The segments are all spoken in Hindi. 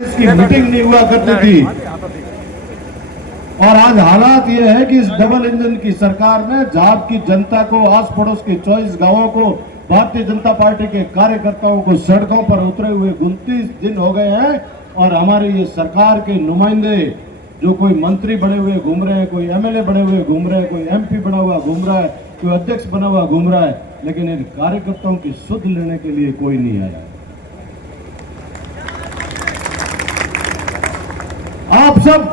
इसकी मीटिंग नहीं हुआ करती थी। और आज हालात ये है कि इस डबल इंजन की सरकार ने जाप की जनता को, आस पड़ोस के 24 गांवों को, भारतीय जनता पार्टी के कार्यकर्ताओं को सड़कों पर उतरे हुए 29 दिन हो गए हैं। और हमारी ये सरकार के नुमाइंदे जो कोई मंत्री बने हुए घूम रहे हैं, कोई एमएलए बने हुए घूम रहे हैं, कोई एमपी बना हुआ घूम रहा है, कोई अध्यक्ष बना हुआ घूम रहा है, लेकिन इन कार्यकर्ताओं की सुध लेने के लिए कोई नहीं आया। आप सब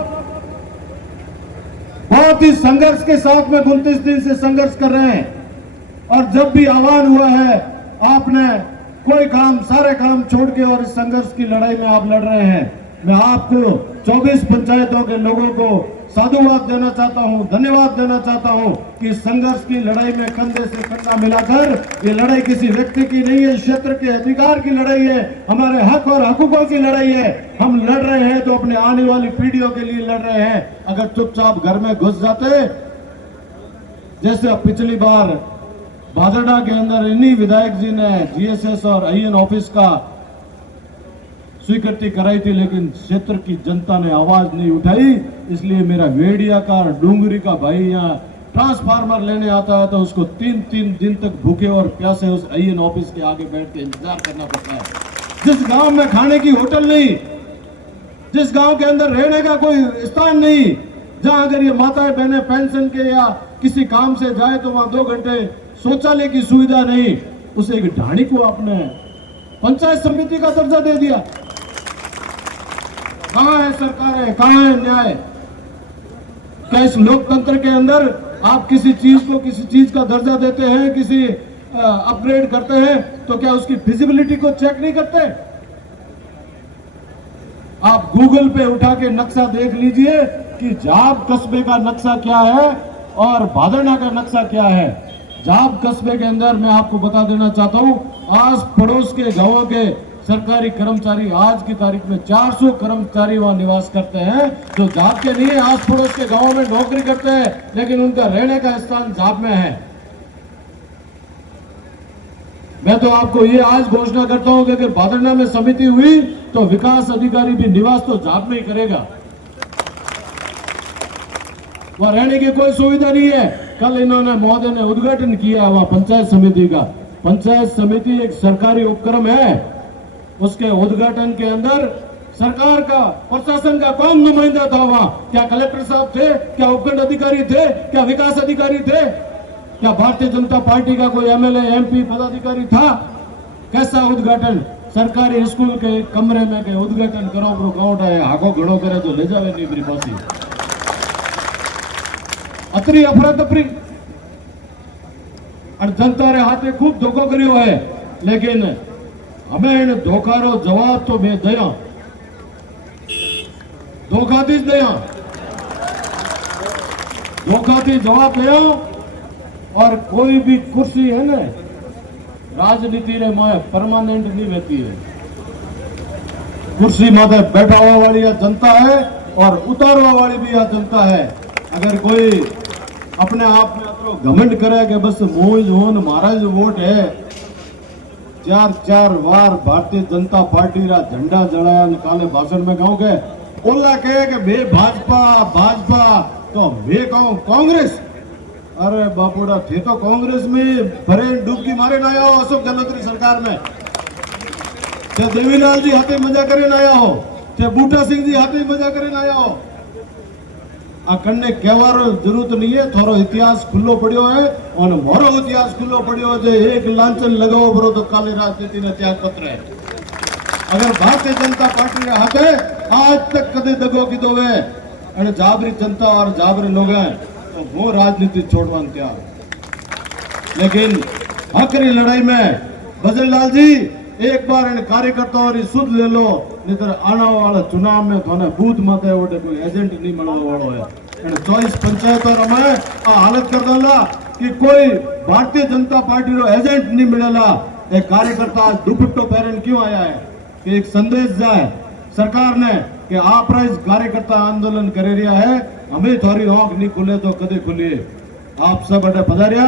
बहुत ही संघर्ष के साथ में 29 दिन से संघर्ष कर रहे हैं। और जब भी आह्वान हुआ है, आपने कोई काम, सारे काम छोड़ के और इस संघर्ष की लड़ाई में आप लड़ रहे हैं। मैं आपको 24 पंचायतों के लोगों को साधुवाद देना चाहता हूं, धन्यवाद देना चाहता हूं कि संघर्ष की लड़ाई में कंधे से कंधा मिलाकर, ये लड़ाई किसी व्यक्ति की नहीं है, क्षेत्र के अधिकार की लड़ाई है, हमारे हक और हकूकों की लड़ाई है। हम लड़ रहे हैं तो अपने आने वाली पीढ़ियों के लिए लड़ रहे हैं। अगर चुपचाप घर में घुस जाते, जैसे अब पिछली बार भादड़ा के अंदर इन्हीं विधायक जी ने जीएसएस और आईएन ऑफिस का स्वीकृति कराई थी, लेकिन क्षेत्र की जनता ने आवाज नहीं उठाई। इसलिए मेरा वेड़िया का, डूंगरी का भाई यहाँ ट्रांसफार्मर लेने आता है तो उसको 3-3 दिन तक भूखे और प्यासे उस आईएन ऑफिस के आगे बैठ के इंतजार करना पड़ता है। जिस गांव में खाने की होटल नहीं, जिस गांव के अंदर रहने का कोई स्थान नहीं, जहां अगर ये माताएं बहनें पेंशन के या किसी काम से जाए तो वहां 2 घंटे शौचालय की सुविधा नहीं, उस एक ढाणी को आपने पंचायत समिति का दर्जा दे दिया। कहां है सरकार है, कहां है न्याय? क्या इस लोकतंत्र के अंदर आप किसी चीज को किसी चीज का दर्जा देते हैं, किसी अपग्रेड करते हैं, तो क्या उसकी फिजिबिलिटी को चेक नहीं करते? आप गूगल पे उठा के नक्शा देख लीजिए कि जाप कस्बे का नक्शा क्या है और भादरना का नक्शा क्या है। जाप कस्बे के अंदर मैं आपको बता देना चाहता हूं, आस पड़ोस के गांवों के सरकारी कर्मचारी, आज की तारीख में 400 कर्मचारी वहां निवास करते हैं, जो जाप के नहीं है, आस पड़ोस के गांवों में नौकरी करते हैं, लेकिन उनका रहने का स्थान जाप में है। मैं तो आपको ये आज घोषणा करता हूं कि अगर भादरना में समिति हुई तो विकास अधिकारी भी निवास तो जाप में ही करेगा, वहां रहने की कोई सुविधा नहीं है। कल इन्होंने महोदय ने उद्घाटन किया वहां पंचायत समिति का। पंचायत समिति एक सरकारी उपक्रम है, उसके उद्घाटन के अंदर सरकार का, प्रशासन का कौन नुमाइंदा था वहां? क्या कलेक्टर साहब थे? क्या उपखंड अधिकारी थे? क्या विकास अधिकारी थे? क्या भारतीय जनता पार्टी का कोई एमएलए एमपी पदाधिकारी था? कैसा उद्घाटन? सरकारी स्कूल के कमरे में के उद्घाटन करो, प्रो गाँव है हाको घड़ो करे तो ले जावे नहीं मेरी पासी। अतरी अफरा तफरी और जनता रे हाथे खूब धोखो करियो है, लेकिन हमें इन धोखारो जवाब तो मैं दया, धोखा थी दया, धोखा थी जवाब दया। और कोई भी कुर्सी है ना, राजनीति रे में परमानेंट नहीं रहती है। कुर्सी माथे बैठा हुआ वाली यह जनता है और उतारवा वाली भी यह जनता है। अगर कोई अपने आप में अतरो घमंड करे कि बस मोज होन महाराज वोट है, 4-4 बार भारतीय जनता पार्टी रा झंडा जड़ाया, काले भाषण में कहूं के बोला कहे कि मैं भाजपा भाजपा तो मैं कहूं कांग्रेस। अरे बापूड़ा, थे तो कांग्रेस में भरे डुबकी मारे ना आया हो अशोक गहलोत सरकार में, थे देवीलाल जी हाथे मजा करे ना आया हो, थे बूटा सिंह जी हाथे मजा करे ना आया हो। आ कन्ने कहवार जरूरत नहीं है, थारो इतिहास खुल्लो पड़ियो है और मोरो इतिहास खुल्लो पड़ियो है। एक लांछन लगाओ बरो तो काले राजनीति ने त्याग पत्र है। अगर भारतीय जनता पार्टी के हाथे आज तक कदे दगो की दो है और जाबरी जनता और जाबरी लोग हैं तो वो राजनीति छोड़वान त्याग। लेकिन आखिरी लड़ाई में बजरलाल जी एक बार इन कार्यकर्ताओं की सुध ले लो, नहीं तो आने वाला चुनाव में थोड़े बूथ मत है वोटे कोई एजेंट नहीं मिलने वालों है। 24 पंचायत और हमें हालत कर डाला कि कोई भारतीय जनता पार्टी रो एजेंट नहीं मिलेला। एक कार्यकर्ता दुपट्टो पहन क्यों आया है कि एक संदेश जाए सरकार ने कि आप कार्यकर्ता आंदोलन कर रहा है, हमें थोड़ी आंख नहीं खुले तो कदे खुलिए। आप सब अटे पधारिया।